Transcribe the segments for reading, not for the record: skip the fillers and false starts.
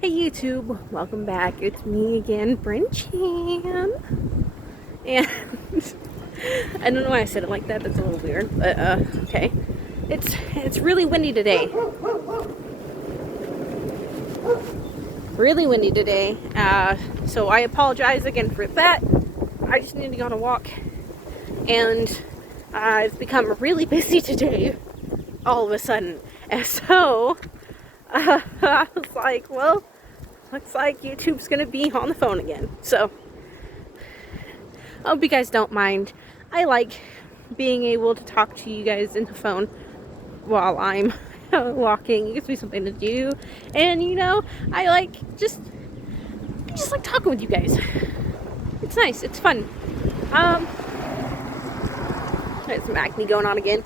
Hey YouTube, welcome back. It's me again, Bryn Chan. And I don't know why I said it like that. That's a little weird, but okay. It's really windy today. Really windy today. So I apologize again for that. I just need to go on a walk, and I've become really busy today. All of a sudden, and so I was like, well, looks like YouTube's gonna be on the phone again. So I hope you guys don't mind. I like being able to talk to you guys in the phone while I'm walking. It gives me something to do, and I just like talking with you guys. It's nice. It's fun. There's some acne going on again.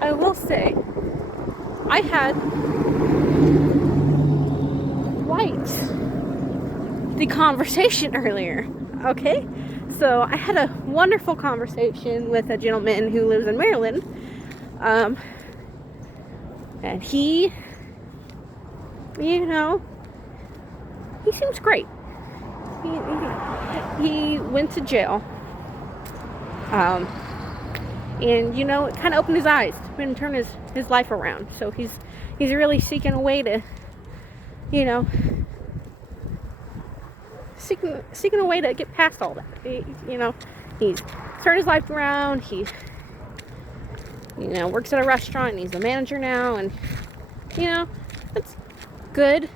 I will say, I had quite the conversation earlier, okay? So I had a wonderful conversation with a gentleman who lives in Maryland, and he seems great. He went to jail, and it kind of opened his eyes and turned his life around. So he's really seeking a way to, seeking a way to get past all that. He's turned his life around. He, works at a restaurant, and he's a manager now, and that's good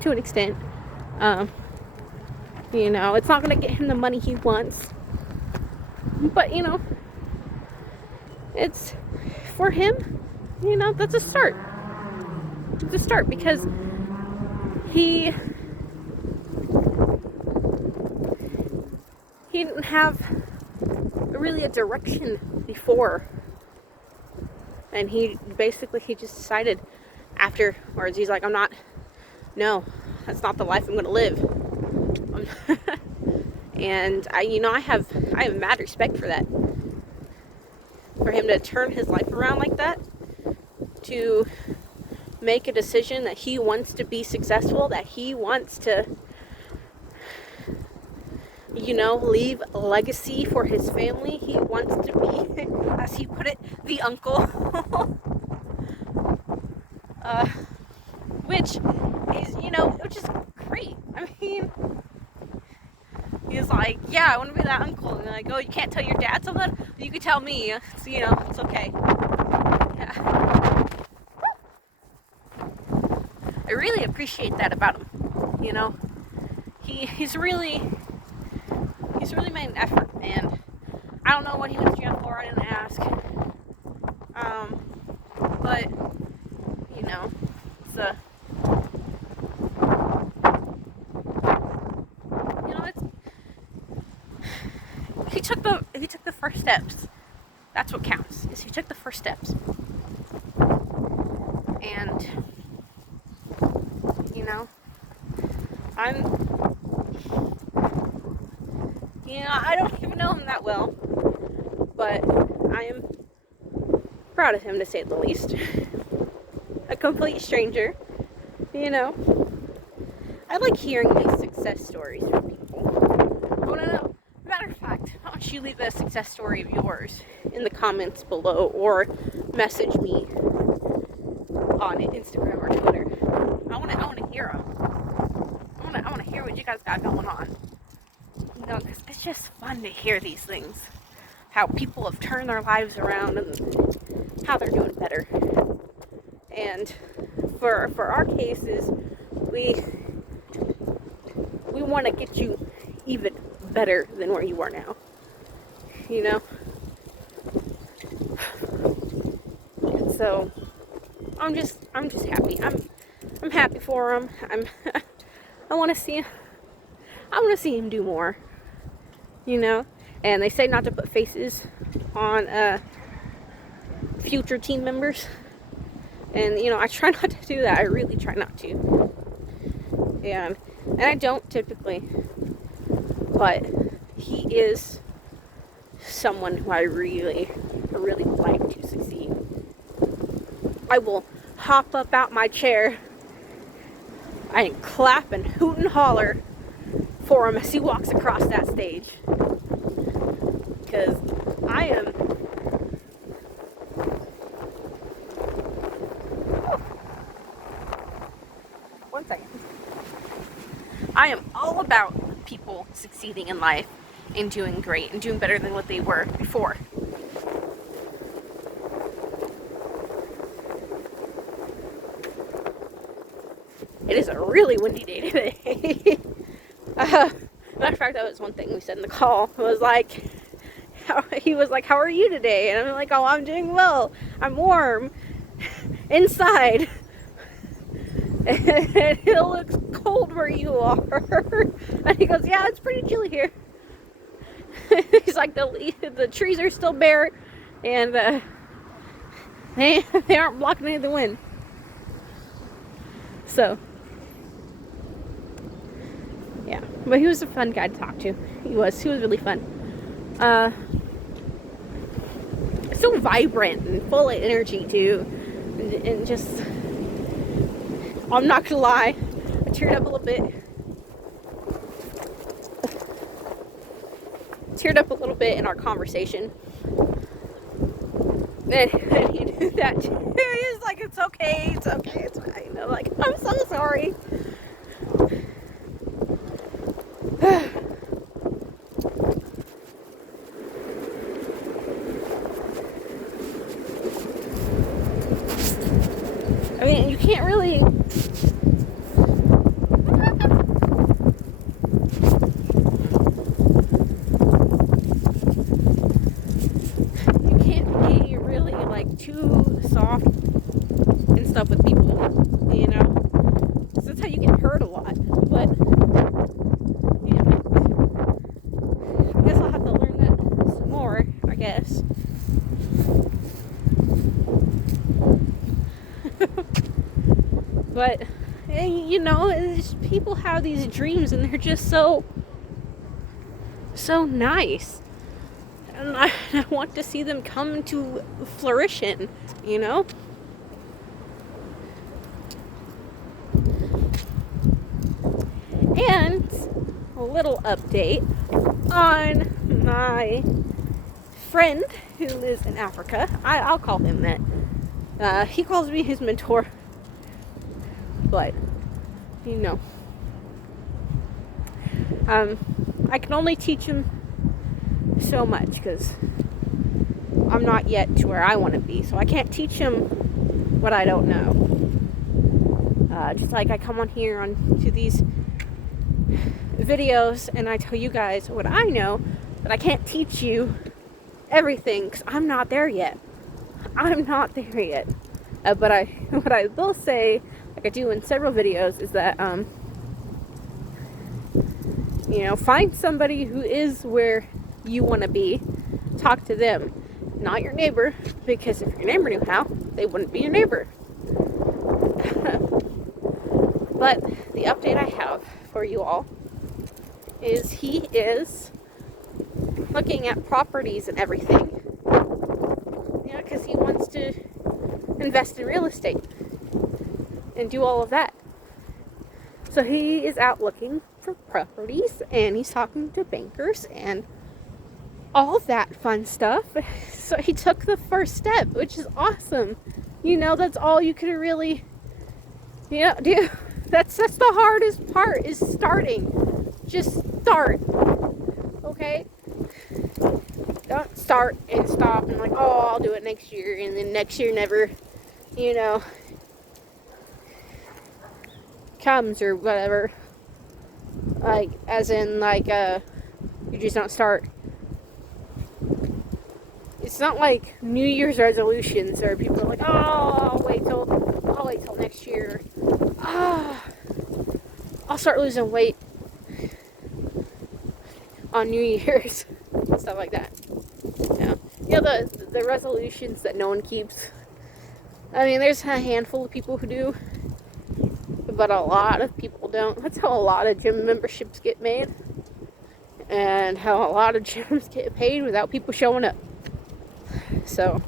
to an extent. It's not going to get him the money he wants, but it's for him. That's a start. It's a start because he didn't have really a direction before, and he just decided afterwards. He's like, that's not the life I'm going to live. And I have mad respect for that. For him to turn his life around like that, to make a decision that he wants to be successful, that he wants to, leave a legacy for his family. He wants to be, as he put it, the uncle. Which is great. I mean, he's like, yeah, I want to be that uncle. And they're like, oh, you can't tell your dad something? You can tell me. It's okay. Yeah. I really appreciate that about him. He's really made an effort, and I don't know what he went to jail for. I didn't ask. But it's he took the first steps. That's what counts. Is he took the first steps. And I don't even know him that well, but I am proud of him, to say the least. A complete stranger. I like hearing these success stories from people. I want to know. Matter of fact, why don't you leave a success story of yours in the comments below, or message me on Instagram or Twitter. I want to hear them. I want to hear what you guys got going on. Because it's just fun to hear these things. How people have turned their lives around and how they're doing better. And for our cases, we want to get you even better than where you are now. And so I'm just happy. I'm happy for him. I want to see him do more. And they say not to put faces on future team members. And I try not to do that. I really try not to. And I don't typically, but he is someone who I really like to succeed. I will hop up out my chair and clap and hoot and holler for him as he walks across that stage. Because I am... One second. I am all about people succeeding in life and doing great and doing better than what they were before. It is a really windy day today. Matter of fact, that was one thing we said in the call. It was like, he was like, how are you today? And I'm like, oh, I'm doing well. I'm warm inside. And it looks cold where you are. And he goes, yeah, it's pretty chilly here. He's like, the trees are still bare, and they aren't blocking any of the wind. So, yeah. But he was a fun guy to talk to. He was really fun. So vibrant and full of energy too, and just, I'm not gonna lie, I teared up a little bit. In our conversation. And he knew that too. He was like, it's okay, it's fine. I'm like, I'm so sorry. I mean, you can't really... too soft and stuff with people, you know, so that's how you get hurt a lot. But yeah, I guess I'll have to learn that some more, I guess. But you know, people have these dreams and they're just so nice. And I want to see them come to fruition, you know? And a little update on my friend who lives in Africa. I'll call him that. He calls me his mentor. But, you know. I can only teach him so much because I'm not yet to where I want to be, so I can't teach him what I don't know. Just like I come on here to these videos and I tell you guys what I know, but I can't teach you everything because I'm not there yet. But what I will say, like I do in several videos, is that you know, find somebody who is where you want to be, talk to them, not your neighbor, because if your neighbor knew how, they wouldn't be your neighbor. But the update I have for you all is he is looking at properties and everything, yeah, because he wants to invest in real estate and do all of that. So he is out looking for properties and he's talking to bankers and all that fun stuff. So he took the first step, which is awesome. You know, that's all you could really, you know, do. That's the hardest part, is starting. Just start. Okay? Don't start and stop and like, oh, I'll do it next year, and then next year never, you know, comes or whatever. Like, as in, like, you just don't start. It's not like New Year's resolutions or people are like, oh, I'll wait till next year. I'll start losing weight on New Year's. Stuff like that. Yeah. You know, the resolutions that no one keeps. I mean, there's a handful of people who do, but a lot of people don't. That's how a lot of gym memberships get made. And how a lot of gyms get paid without people showing up. So,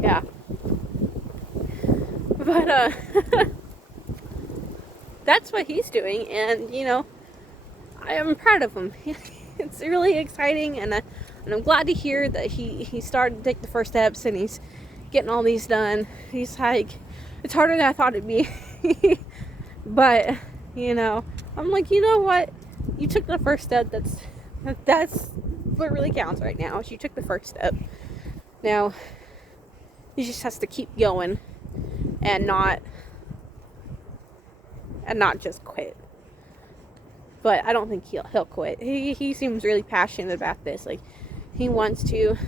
yeah. But that's what he's doing, and I am proud of him. It's really exciting, and I'm glad to hear that he started to take the first steps, and he's getting all these done. He's like, it's harder than I thought it'd be. But I'm like, you know what, you took the first step. That's what really counts right now, is you took the first step. Now he just has to keep going and not just quit. But I don't think he'll quit. He seems really passionate about this. Like, he wants to,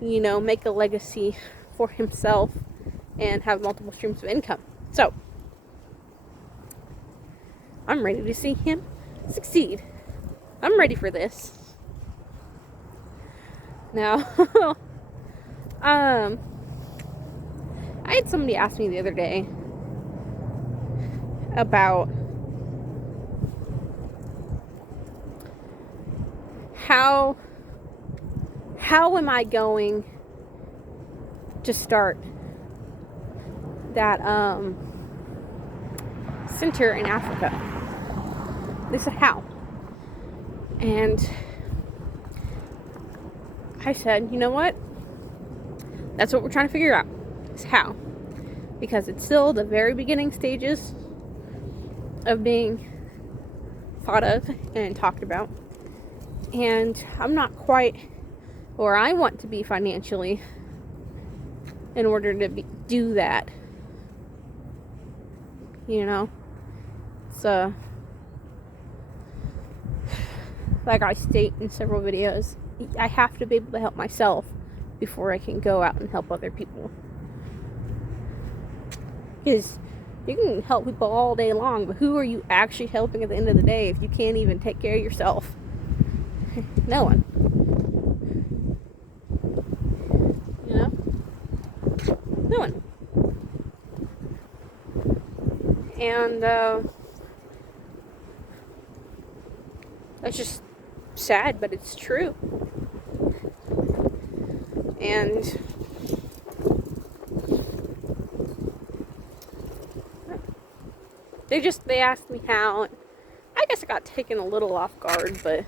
make a legacy for himself and have multiple streams of income. So, I'm ready to see him succeed. I'm ready for this. Now, I had somebody ask me the other day about how am I going to start that center in Africa. They said, how? And I said, you know what? That's what we're trying to figure out, is how. Because it's still the very beginning stages of being thought of and talked about. And I'm not quite where I want to be financially in order to do that. So, like I state in several videos, I have to be able to help myself before I can go out and help other people. Because you can help people all day long, but who are you actually helping at the end of the day if you can't even take care of yourself? No one. No one. And that's just sad, but it's true. And they asked me how. I guess I got taken a little off guard, but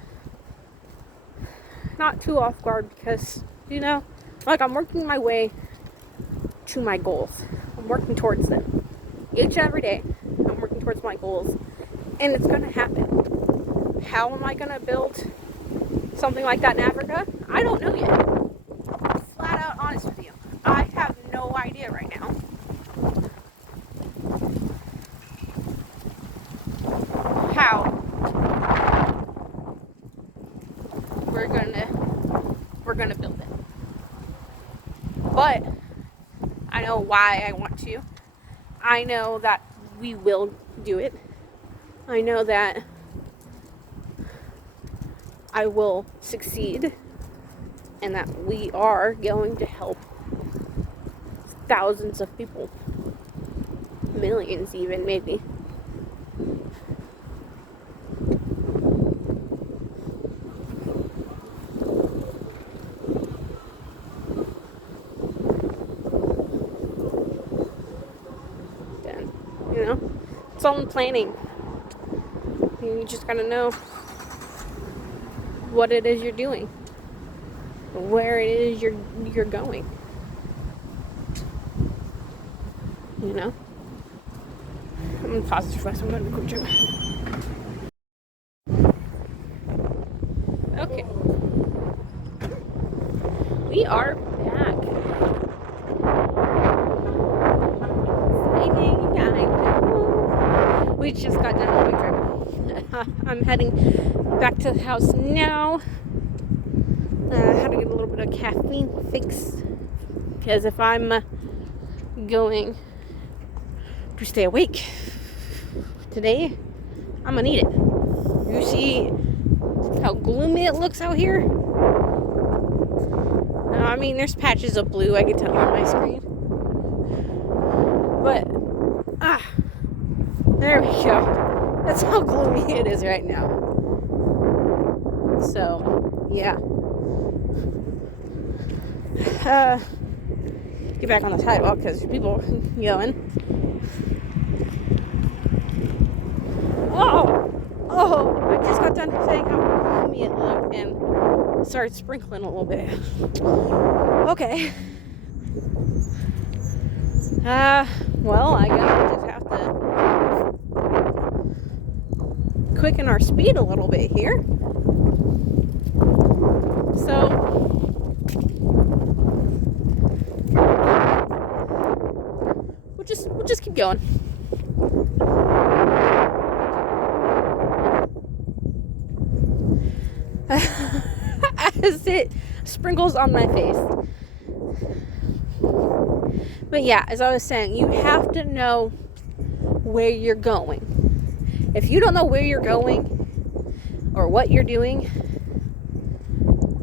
not too off guard, because I'm working my way to my goals. I'm working towards them each and every day. I'm working towards my goals, and it's going to happen. How am I going to build something like that in Africa? I don't know yet. I'm flat out honest with you. I have no idea right now. How we're gonna build it. But I know why I want to. I know that we will do it. I know that I will succeed, and that we are going to help thousands of people, millions even, maybe. It's all in planning. You just gotta know what it is you're doing, where it is you're going. I'm gonna pause this fast. I'm going to quick trip. Okay, we are back. We just got done with my trip. I'm heading back to the house now. I had to get a little bit of caffeine fix, because if I'm going to stay awake today, I'm gonna need it. You see how gloomy it looks out here? I mean, there's patches of blue, I can tell on my screen. But, there we go. That's how gloomy it is right now. So, yeah. get back on the sidewalk because people are going. Oh, I just got done saying how gloomy it looked and started sprinkling a little bit. Okay. Well, I guess we just have to quicken our speed a little bit here. So, we'll just keep going. As it sprinkles on my face. But yeah, as I was saying, you have to know where you're going. If you don't know where you're going or what you're doing,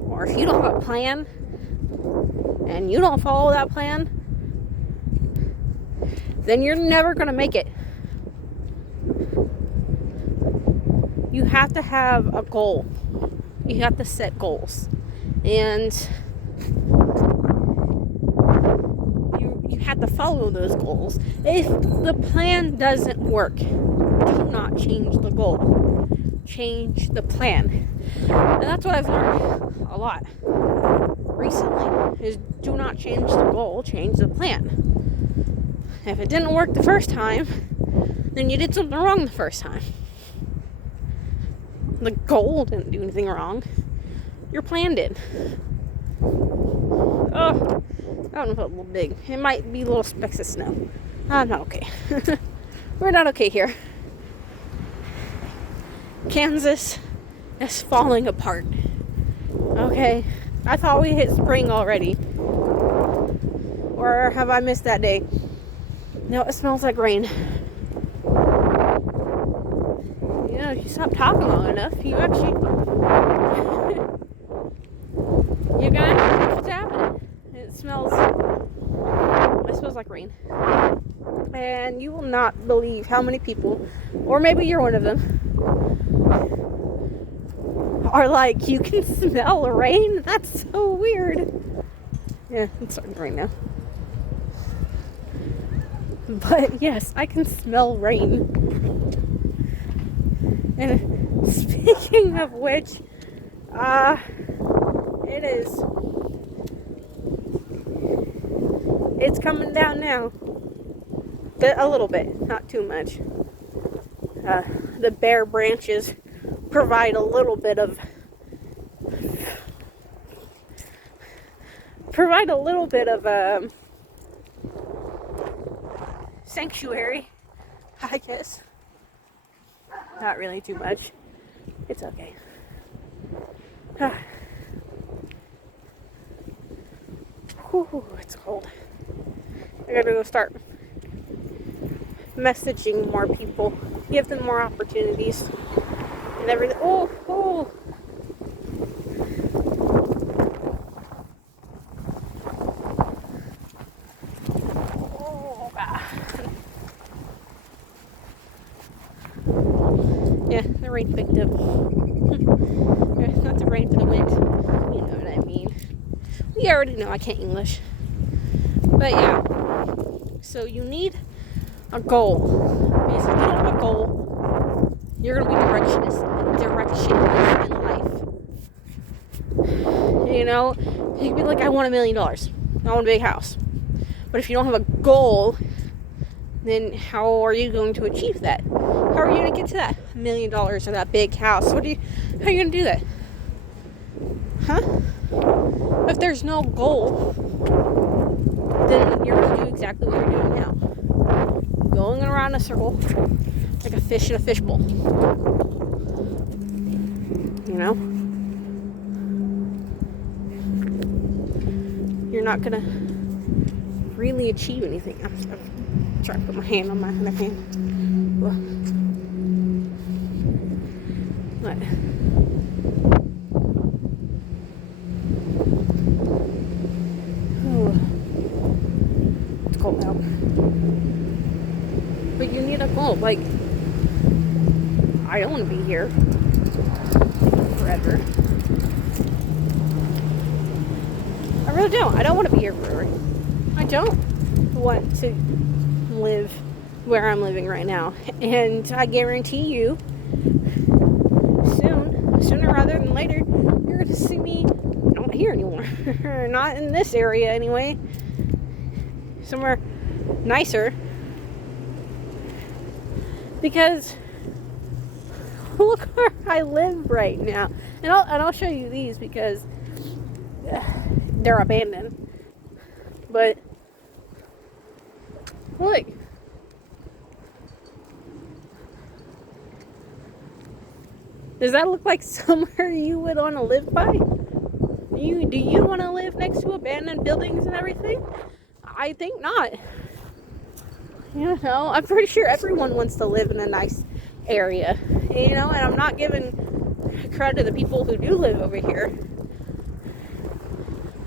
or if you don't have a plan and you don't follow that plan, then you're never going to make it. You have to have a goal. You have to set goals. And you have to follow those goals. If the plan doesn't work, do not change the goal. Change the plan. And that's what I've learned a lot recently, is do not change the goal, change the plan. If it didn't work the first time, then you did something wrong the first time. The goal didn't do anything wrong. Your plan did. Oh, that one felt a little big. It might be little specks of snow. I'm not okay. We're not okay here. Kansas is falling apart. Okay. I thought we hit spring already. Or have I missed that day? No, it smells like rain. If you stop talking long enough, you actually you're gonna know what's happening. It smells like rain. And you will not believe how many people, or maybe you're one of them, are like, you can smell rain? That's so weird. Yeah, it's starting to rain now. But yes, I can smell rain. And speaking of which, it's coming down now. A little bit, not too much. The bare branches provide a little bit of sanctuary, I guess. Not really too much. It's okay. Whew, it's cold. I gotta go start messaging more people, give them more opportunities, and everything. Oh. Yeah, the rain picked up. Not the rain, but the wind. You know what I mean. We already know I can't English. But yeah. So you need a goal. Because if you don't have a goal, you're going to be directionless in life. You know, you can be like, I want $1 million. I want a big house. But if you don't have a goal, then how are you going to achieve that? How are you going to get to that $1 million or that big house? How are you going to do that? Huh? If there's no goal, then you're going to do exactly what you're doing now. Going around a circle like a fish in a fishbowl. You know? You're not going to really achieve anything. I'm trying to put my hand on my other hand. What? Oh, it's cold out. But you need a goal. Like, I don't want to be here forever. I really don't. I don't want to be here forever. I don't want to live where I'm living right now. And I guarantee you, sooner rather than later, you're going to see me not here anymore. Not in this area anyway. Somewhere nicer. Because look where I live right now. And I'll show you these because they're abandoned. But look. Does that look like somewhere you would want to live by? Do you want to live next to abandoned buildings and everything? I think not. You know, I'm pretty sure everyone wants to live in a nice area. You know, and I'm not giving credit to the people who do live over here.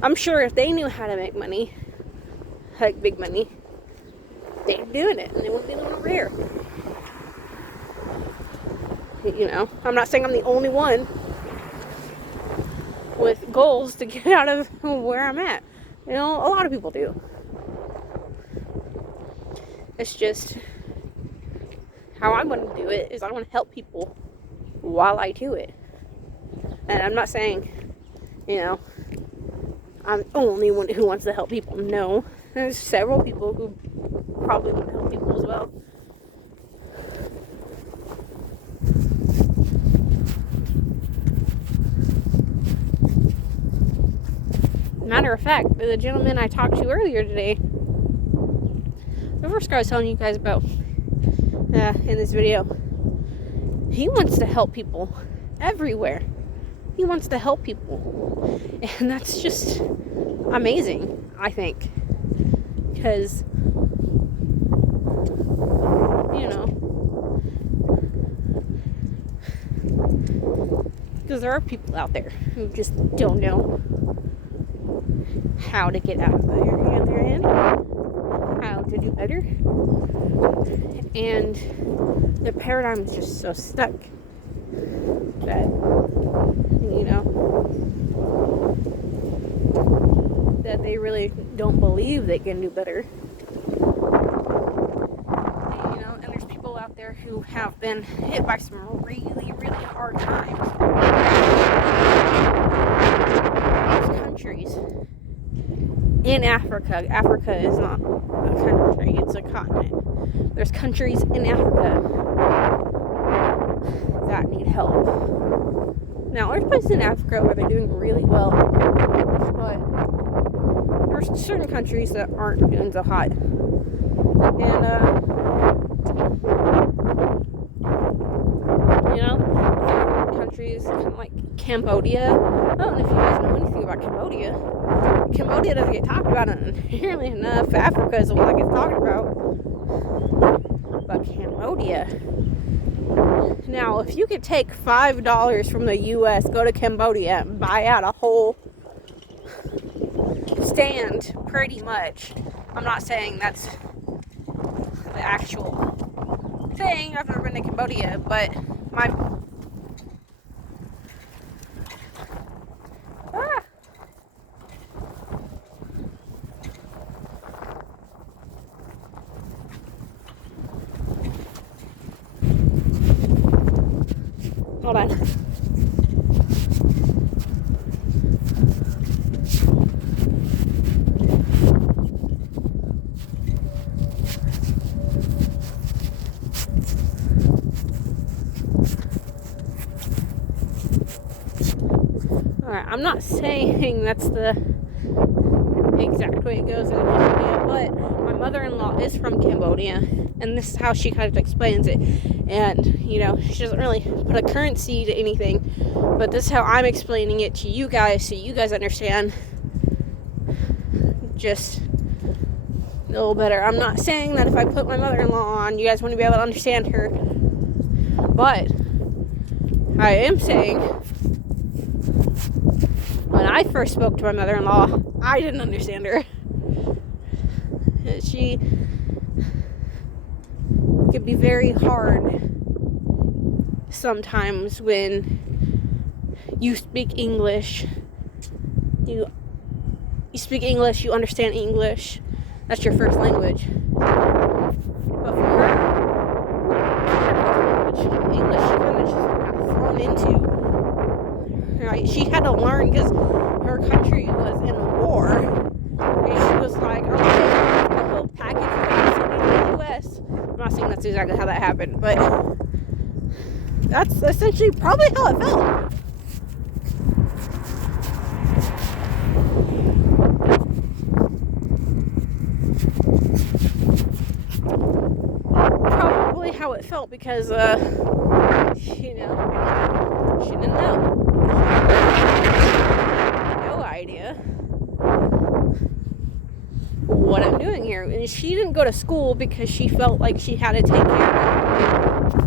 I'm sure if they knew how to make money, like big money, they'd be doing it and they wouldn't be living over here. You know, I'm not saying I'm the only one with goals to get out of where I'm at. You know, a lot of people do. It's just how I want to do it is I want to help people while I do it. And I'm not saying, you know, I'm the only one who wants to help people. No, there's several people who probably want to help people as well. Matter of fact, the gentleman I talked to earlier today, the first guy I was telling you guys about in this video, he wants to help people everywhere. He wants to help people. And that's just amazing, I think. Because, you know, because there are people out there who just don't know how to get out of the area they're in, how to do better, and the paradigm is just so stuck that, you know, that they really don't believe they can do better. You know, and there's people out there who have been hit by some really, really hard times. There's countries in Africa. Africa is not a country, it's a continent. There's countries in Africa that need help. Now, there's places in Africa where they're doing really well, but there's certain countries that aren't doing so hot. And, you know, countries kind of like Cambodia. I don't know if you guys know anything about Cambodia. Cambodia doesn't get talked about nearly enough. Africa is the one that gets talked about. But Cambodia. Now, if you could take $5 from the U.S., go to Cambodia, and buy out a whole stand, pretty much. I'm not saying that's the actual thing. I've never been to Cambodia, but my... Hold on. Alright, I'm not saying that's the exact way it goes in Cambodia, but my mother-in-law is from Cambodia, and this is how she kind of explains it. And, you know, she doesn't really put a currency to anything, but this is how I'm explaining it to you guys, so you guys understand just a little better. I'm not saying that if I put my mother-in-law on, you guys wouldn't be able to understand her, but I am saying when I first spoke to my mother-in-law, I didn't understand her. She could be very hard sometimes when you speak English. You speak English, you understand English, That's your first language. But for her, English, she kind of just got thrown into. Right? She had to learn because her country was in a war. And she was like, okay, the whole package was in the U.S. I'm not saying that's exactly how that happened, but that's essentially probably how it felt. Probably how it felt because, she didn't know. No idea what I'm doing here. And she didn't go to school because she felt like she had to take care of it.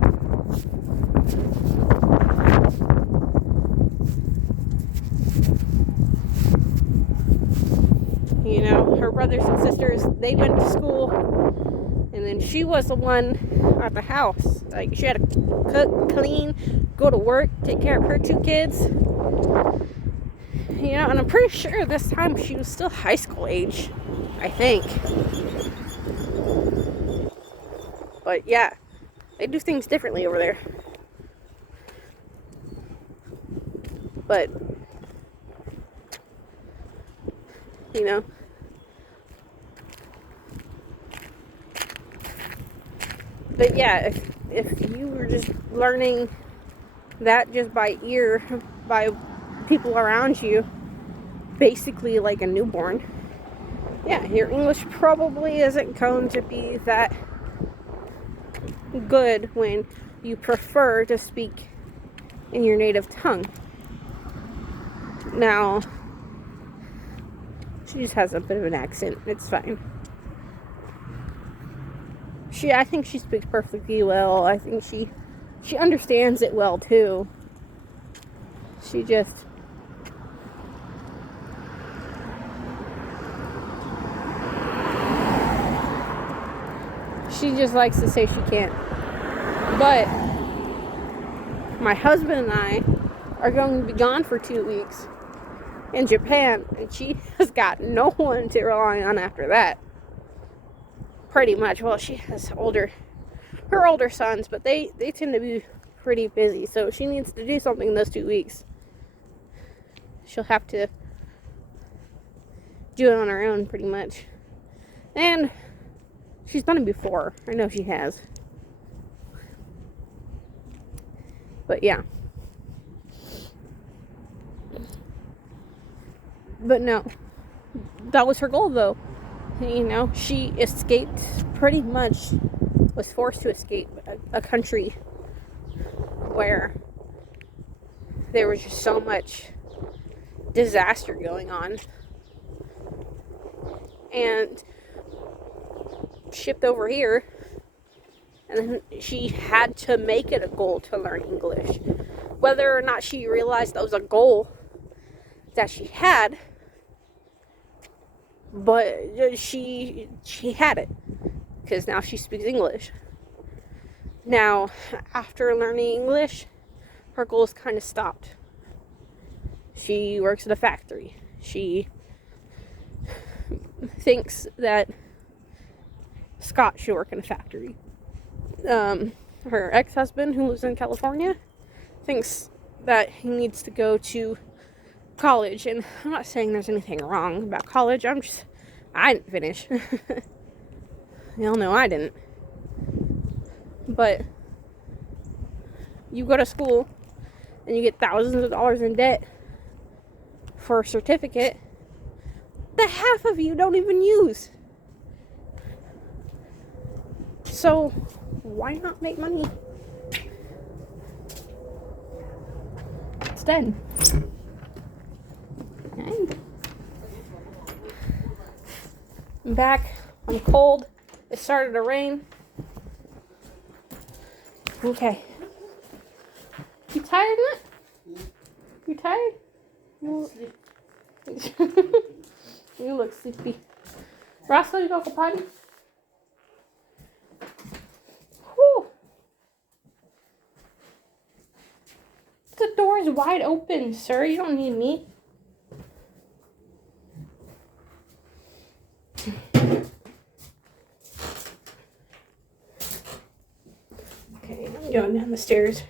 Her brothers and sisters, they went to school, and then she was the one at the house. Like, she had to cook, clean, go to work, take care of her 2 kids. And I'm pretty sure this time she was still high school age, I think. But yeah, they do things differently over there. But, But yeah, if you were just learning that just by ear, by people around you, basically like a newborn, yeah, your English probably isn't going to be that good when you prefer to speak in your native tongue. Now, she just has a bit of an accent. It's fine. I think she speaks perfectly well. I think she understands it well too. She just likes to say she can't. But my husband and I are going to be gone for 2 weeks in Japan, and she has got no one to rely on after that. Pretty much. Well, she has her older sons, but they tend to be pretty busy, so she needs to do something in those 2 weeks. She'll have to do it on her own, pretty much. And she's done it before. I know she has. But yeah. But no. That was her goal, though. She escaped, pretty much was forced to escape a country where there was just so much disaster going on, and shipped over here, and then she had to make it a goal to learn English. Whether or not she realized that was a goal that she had, but she had it, because now she speaks English. Now, after learning English, her goals kind of stopped. She works at a factory. She thinks that Scott should work in a factory. Her ex-husband, who lives in California, thinks that he needs to go to college. And I'm not saying there's anything wrong about college. I didn't finish. Y'all know I didn't. But you go to school and you get thousands of dollars in debt for a certificate that half of you don't even use. So why not make money instead? Okay. I'm back. I'm cold. It started to rain. Okay. You tired, Matt? You tired? You look sleepy. Roscoe, you go potty? Whew. The door is wide open, sir. You don't need me. going down the stairs.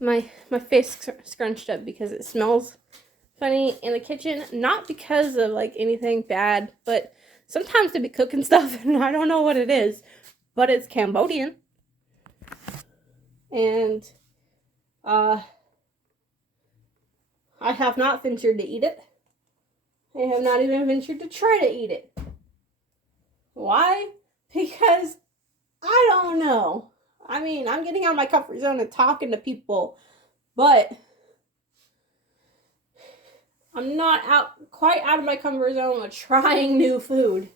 My face scrunched up because it smells funny in the kitchen. Not because of like anything bad, but sometimes they be cooking stuff and I don't know what it is, but it's Cambodian. And I have not ventured to eat it. I have not even ventured to try to eat it. Why? Because I don't know. I mean, I'm getting out of my comfort zone and talking to people, but I'm not quite out of my comfort zone with trying new food.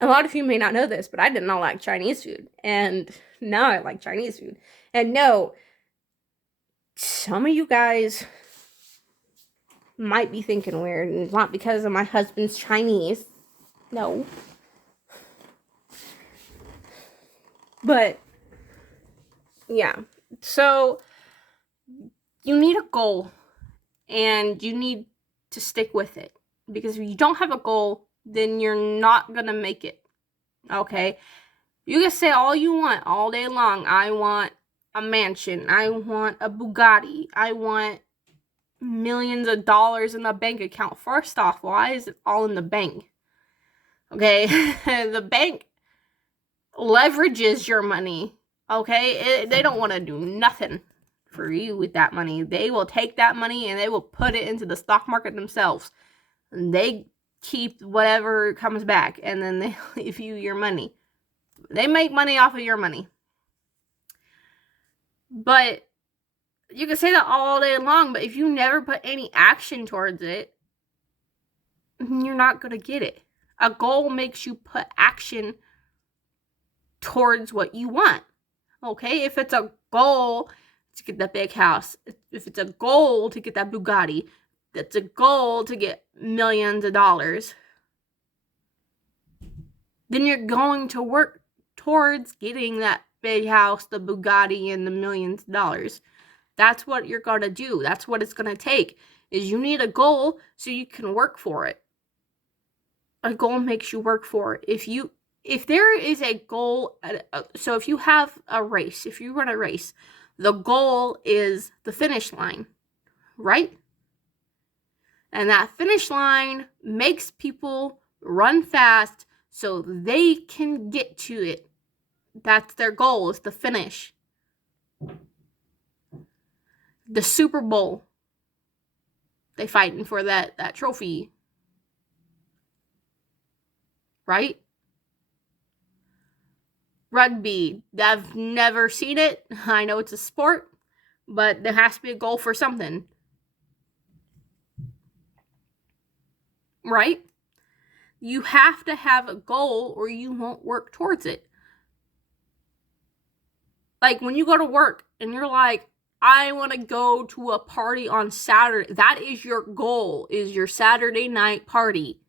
A lot of you may not know this, but I did not like Chinese food. And now I like Chinese food. And no, some of you guys might be thinking weird. And it's not because of my husband's Chinese. No. But, yeah. So, you need a goal. And you need to stick with it. Because if you don't have a goal, then you're not gonna make it. Okay? You can say all you want all day long. I want a mansion. I want a Bugatti. I want millions of dollars in the bank account. First off, why is it all in the bank? Okay? The bank leverages your money. Okay? They don't want to do nothing for you with that money. They will take that money and they will put it into the stock market themselves. And they keep whatever comes back, and then they leave you your money. They make money off of your money. But you can say that all day long, but if you never put any action towards it, you're not going to get it. A goal makes you put action towards what you want. Okay? If it's a goal to get that big house, if it's a goal to get that Bugatti, that's a goal to get millions of dollars, then you're going to work towards getting that big house, the Bugatti, and the millions of dollars. That's what you're going to do. That's what it's going to take, is you need a goal so you can work for it. A goal makes you work for it. If there is a goal, so if you have a race, if you run a race, the goal is the finish line, right? And that finish line makes people run fast so they can get to it. That's their goal, is the finish. The Super Bowl. They fighting for that trophy. Right? Rugby. I've never seen it. I know it's a sport, but there has to be a goal for something. Right? You have to have a goal or you won't work towards it. Like when you go to work and you're like, I want to go to a party on Saturday. That is your goal, is your Saturday night party.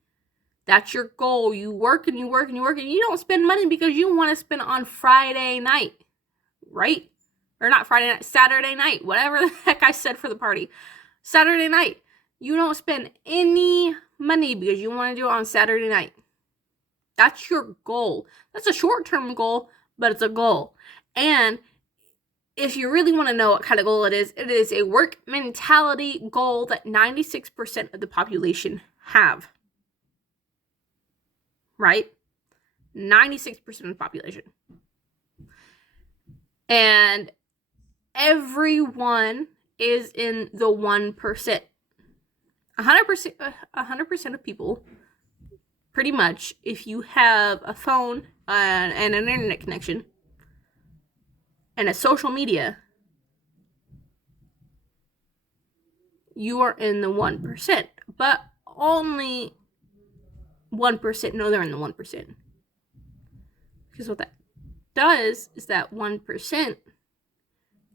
That's your goal. You work and you work and you work and you don't spend money because you want to spend on Friday night. Right? Or not Friday night, Saturday night. Whatever the heck I said for the party. Saturday night. You don't spend any money because you want to do it on Saturday night. That's your goal. That's a short-term goal, but it's a goal. And if you really want to know what kind of goal it is a work mentality goal that 96% of the population have. Right? 96% of the population. And everyone is in the 1%. 100% of people, pretty much, if you have a phone and an internet connection and a social media, you are in the 1%. But only 1% know they're in the 1%. Because what that does is that 1%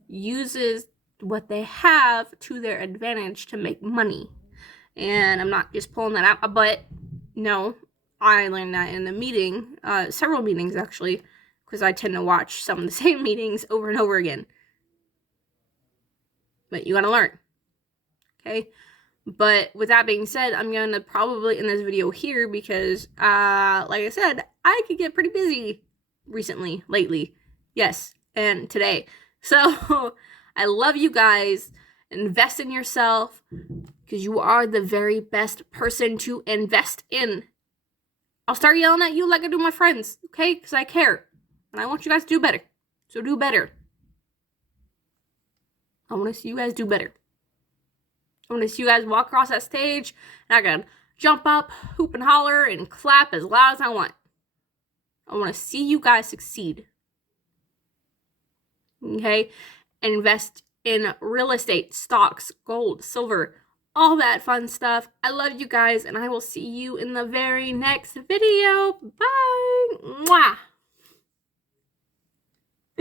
uses what they have to their advantage to make money. And I'm not just pulling that out my butt. No, I learned that in a meeting, several meetings actually, because I tend to watch some of the same meetings over and over again. But you gotta learn. Okay? But with that being said, I'm gonna probably end this video here because, like I said, I could get pretty busy lately. Yes, and today. So, I love you guys. Invest in yourself because you are the very best person to invest in. I'll start yelling at you like I do my friends, okay? Because I care. And I want you guys to do better. So do better. I want to see you guys do better. I want to see you guys walk across that stage, and I can jump up, hoop and holler, and clap as loud as I want. I want to see you guys succeed. Okay? Invest in real estate, stocks, gold, silver, all that fun stuff. I love you guys, and I will see you in the very next video. Bye! Mwah!